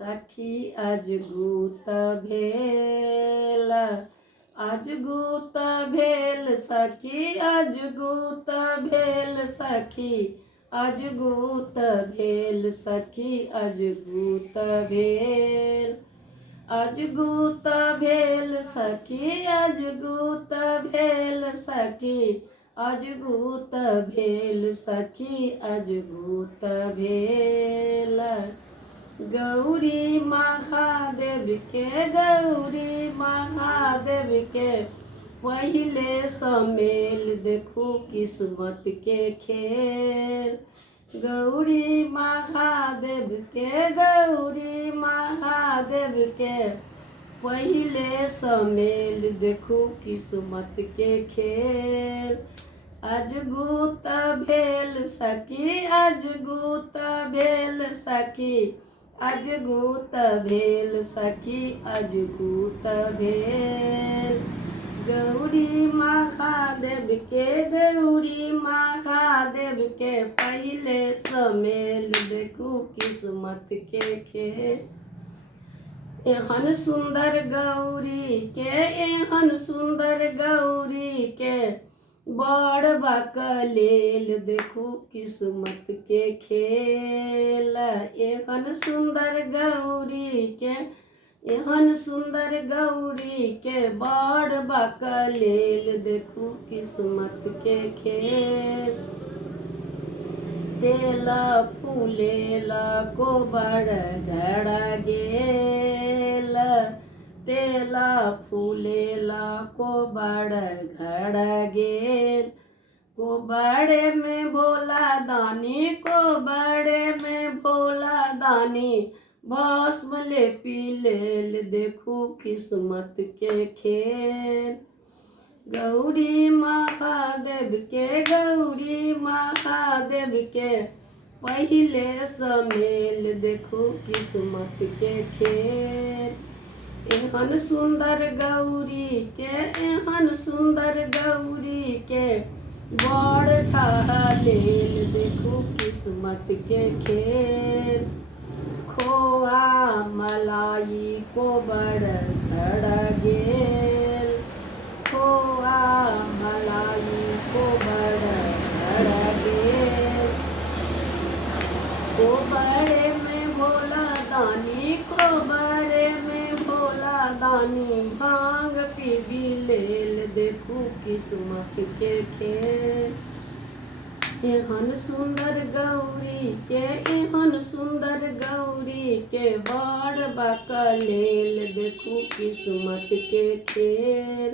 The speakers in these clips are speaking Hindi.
सखी आज गुत भेल, आज गुत भेल सखी, आज गुत भेल सखी, आज गुत भेल सखी, आज गुत भेल, आज गुत भेल सखी, आज गुत भेल सखी, आज गुत भेल सखी, आज गुत भेल। गौरी महादेव के, गौरी महादेव के पहिले समेल देखू किस्मत के खेल। गौरी महादेव के, गौरी महादेव के पहिले समेल देखू किस्मत के खेल। आज गुत भेल सखी, आज गुत भेल सखी, आज गुत भेल सखी, आज गुत भेल। गौरी महादेव के, गौरी महादेव के पहिले समेल देखू किस्मत के खेल। एहन सुंदर गौरी के, एहन सुंदर गौरी के बड़ बकलेल देखू किस्मत के खेल। एहन सुंदर गौरी के, एहन सुंदर गौरी के बड़ बकलेल देखू किस्मत के खेल। तेला फूलेला को बड़ घड़ा गेल, तेला फूलेला को बड़ घड़ा गेल। को बड़े में भोला दानी, को बड़े में भोला दानी भस्म ले पी लेल देखू किस्मत के खेल। गौरी महादेव के, गौरी महादेव के पहिले समेल देखू किस्मत के खेल। एहन सुंदर गौरी के, एहन सुंदर गौरी के बड़ ढालेल देखू किस्मत के खेल। खोआ मलाई को बड़ घड़ा गेल, खोआ मलाई को बड़ घड़ा गेल। को बड़े में भोला दानी, को बड़े में भोला दानी भांग पी लेल देखू किस्मत के खेल। एहन सुंदर गौरी के, एहन सुंदर गौरी के बड़ बकलेल देखू किस्मत के खेल।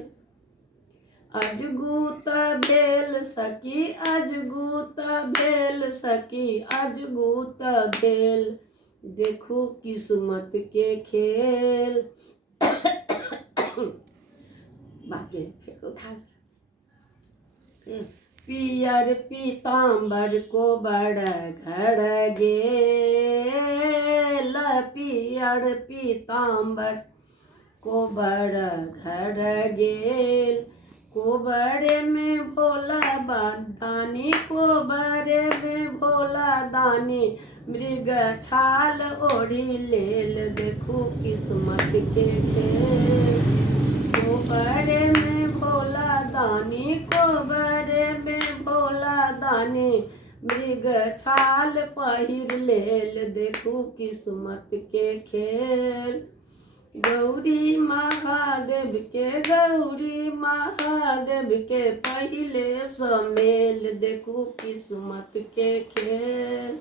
आज गुत भेल सखी, आज गुत भेल सखी, आज गुत भेल देखू किस्मत के खेल। बाप रे फेंको था। पियर पीताम्बर को बड़ घड़ गेल, पियर पीताम्बर को बड़ घड़ गेल। को बड़े में भोला दानी, को बड़े में भोला दानी मृग छाल ओढ़ी लेल देखू किस्मत के खेल। को बड़े में भोला दानी, को बड़े में भोला दानी मृग छाल पहिर लेल देखू किस्मत के खेल। गौरी महादेव के, गौरी महादेव के पहिले समेल देखू किस्मत के खेल।